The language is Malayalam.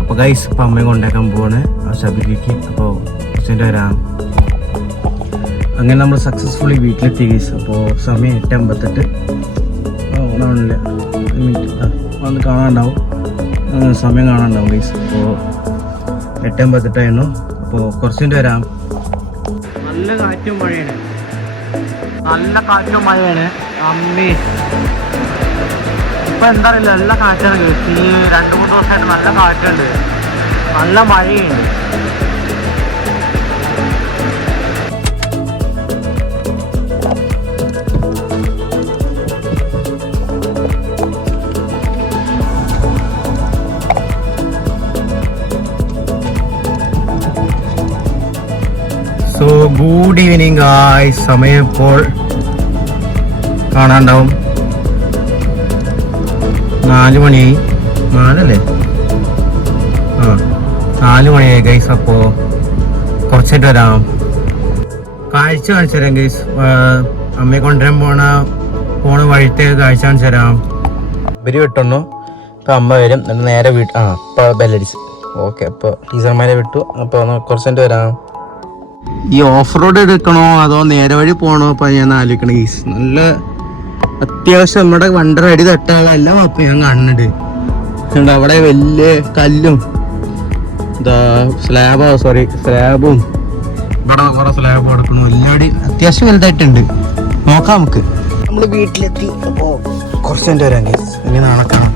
അപ്പോൾ ഗൈസ് ഇപ്പം അമ്മയെ കൊണ്ടാക്കാൻ പോവാണ് ശബരിക്ക്. അപ്പോൾ കുറച്ചുകൂടെ വരാം. അങ്ങനെ നമ്മൾ സക്സസ്ഫുള്ളി വീട്ടിലെത്തി ഗൈസ്. അപ്പോൾ സമയം 8:58. ഓണാവണില്ല, മിനിറ്റ് വന്ന് കാണാനുണ്ടാവും, സമയം കാണാനുണ്ടാവും ഗൈസ്. അപ്പോൾ 8:58 അപ്പോൾ കുറച്ചുകൂടെ വരാം. നല്ല കാറ്റും മഴയാണ്, നല്ല കാറ്റും മഴയാണ്. അമ്മേ ഇപ്പം എന്താ അറിയില്ല, നല്ല കാറ്റാണ് ഗൈസ്. ഈ 2-3 ദിവസമായിട്ട് നല്ല കാറ്റുണ്ട്, നല്ല മഴയുണ്ട്. So good evening guys. സമയം ഇപ്പോൾ കാണാണ്ടാവും 4 മണിയായി. 4 മണിയായി ഗൈസ്. അപ്പോൾ കുറച്ചായിട്ട് വരാം, കാഴ്ച കാണിച്ചു തരാം ഗൈസ്. അമ്മയെ കൊണ്ടുവരാൻ പോണ വഴിത്തെ കാഴ്ച കാണിച്ചു തരാം. ഇവര് വിട്ടൊന്നു. ഇപ്പം അമ്മ വരും, എന്നിട്ട് നേരെ ഇപ്പോൾ ബെല്ലടിച്ച്. ഓക്കെ, അപ്പോൾ ടീച്ചർമാരെ വിട്ടു. അപ്പോൾ കുറച്ചായിട്ട് വരാം. ഈ ഓഫ് റോഡ് എടുക്കണോ അതോ നേരെ വഴി പോകണോ? അപ്പം ഞാൻ ആലോചിക്കണം ഗൈസ്. നല്ല അത്യാവശ്യം നമ്മുടെ വണ്ടർ അടി തട്ടാനുള്ള എല്ലാ മാപ്പും ഞാൻ കാണുന്നുണ്ട്. അവിടെ വലിയ കല്ലും സ്ലാബും ഇവിടെ കുറെ സ്ലാബ് എടുക്കണു. എല്ലാടി അത്യാവശ്യം വലുതായിട്ടുണ്ട്. നോക്കാം നമുക്ക്. നമ്മൾ വീട്ടിലെത്തി. അപ്പോൾ കുറച്ച് വരാം ഗൈസ്. ഇനി നാളെ കാണാം.